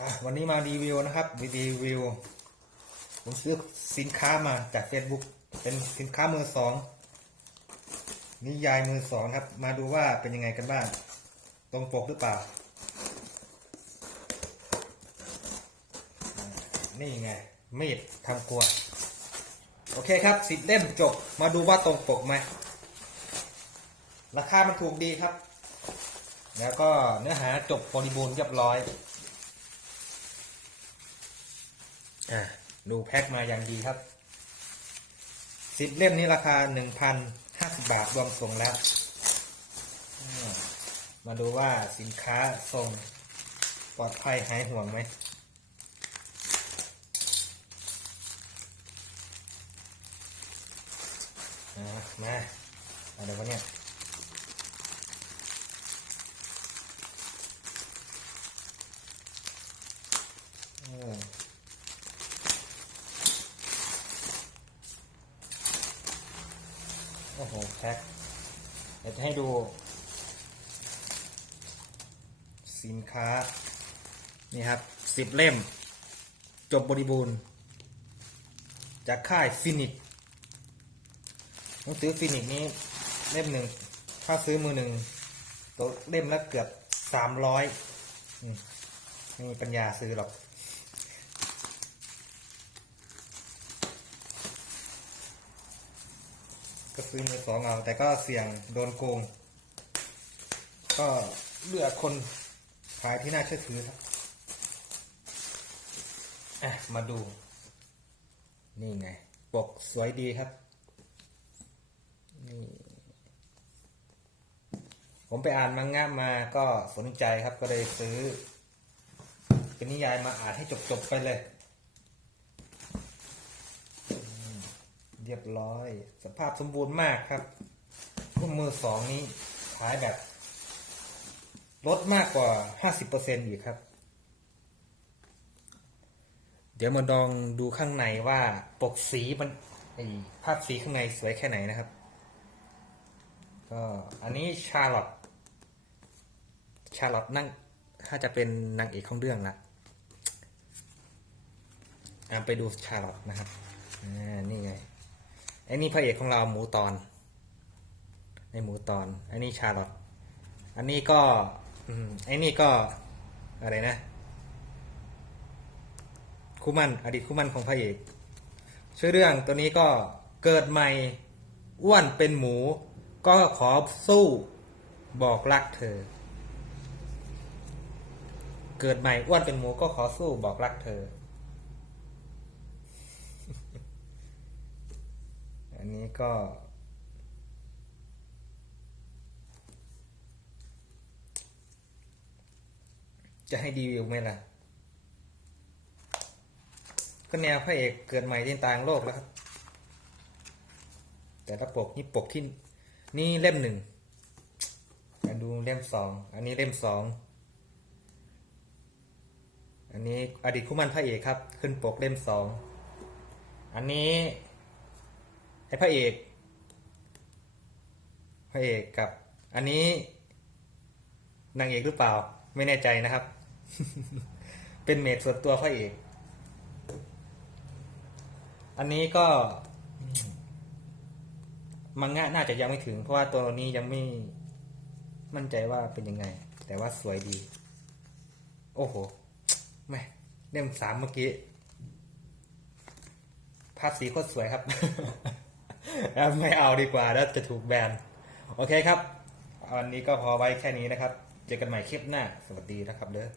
อะวันนี้มารีวิวนะครับรีวิวผมซื้อสินค้ามาจาก Facebook เป็นสินค้ามือสองนิยายมือสองครับ มาดูว่าเป็นยังไงกันบ้าง ตรงปกหรือเปล่า นี่ไงมีดทำครัว โอเคครับสิบเล่มจบ มาดูว่าตรงปกไหม ราคามันถูกดีครับ แล้วก็เนื้อหาจบบริบูรณ์เรียบร้อย อ่าดูแพ็คมาอย่างดีครับสิบเล่มนี้ราคาหนึ่งพันห้าสิบบาทรวมส่งแล้ว มาดูว่าสินค้าส่งปลอดภัยหายห่วงไหมอ่ามาอะไรวะเนี่ย อืมโอ้โห แพ็คเดี๋ยวจะให้ดู สินค้า นี่ครับสิบเล่ม จบบริบูรณ์ จากค่ายฟินิกหนังสือฟินิกนี้เล่มหนึ่ง ถ้าซื้อมือหนึ่งตัวเล่มละเกือบสามร้อยไม่มีปัญญาซื้อหรอก ก็ซื้อมือสองเอาแต่ก็เสี่ยงโดนโกง ก็เลือกคนขายที่น่าเชื่อถือครับอะมาดู นี่ไง ปกสวยดีครับ นี่ ผมไปอ่านมังงะมาก็สนใจครับก็เลยซื้อ เป็นนิยายมาอ่านให้จบๆไปเลย เรียบร้อย สภาพสมบูรณ์มากครับรุ่นมือสองนี้ขายแบบ ลดมากกว่าห้าสิบเปอร์เซ็นต์อีกครับ เดี๋ยวมาลองดูข้างในว่าปกสีมันภาพสีข้างในสวยแค่ไหนนะครับ ก็อันนี้ชาร์ลอตชาร์ลอตนั่งถ้าจะเป็นนางเอกของเรื่องละอะไปดูชาร์ลอตนะครับอ่านี่ไง อ้นี่พระเอกของเราหมูตอนไอหมูตอนไอ้นี่ชาลอตอันนี้ก็อืมไอนี่ก็อะไรนะคู่มันอดีตคู่มันของพระเอกชื่อเรื่องตัวนี้ก็เกิดใหม่อ้วนเป็นหมู ก็ขอสู้บอกรักเธอ เกิดใหม่อ้วนเป็นหมูก็ขอสู้บอกรักเธอ อั นี้ก็ จะให้ดีวิวไหมล่ะ ก็แนวพระเอกเกิดใหม่ที่ต่างโลกแล้วครับ แต่ละปกนี่ปกที่นี่เล่มหนึ่งมาดูเล่มสอง อันนี้เล่มสอง อันนี้อดีตคู่มันพระเอกครับ ขึ้นปกเล่มสอง อันนี้ ไอ้พระเอก พระเอกกับ อันนี้นางเอกหรือเปล่า ไม่แน่ใจนะครับ เป็นเมดส่วนตัวพระเอก อันนี้ก็มมังงะน่าจะยังไม่ถึง เพราะว่าตัวนี้ยังไม่มั่นใจว่าเป็นยังไง แต่ว่าสวยดี โอ้โหแม่เล่มสามเมื่อกี้ ภาพสีโคตรสวยครับ ไม่เอาดีกว่าแล้วจะถูกแบน โอเคครับ วันนี้ก็พอไว้แค่นี้นะครับ เจอกันใหม่คลิปหน้า สวัสดีนะครับเด้อ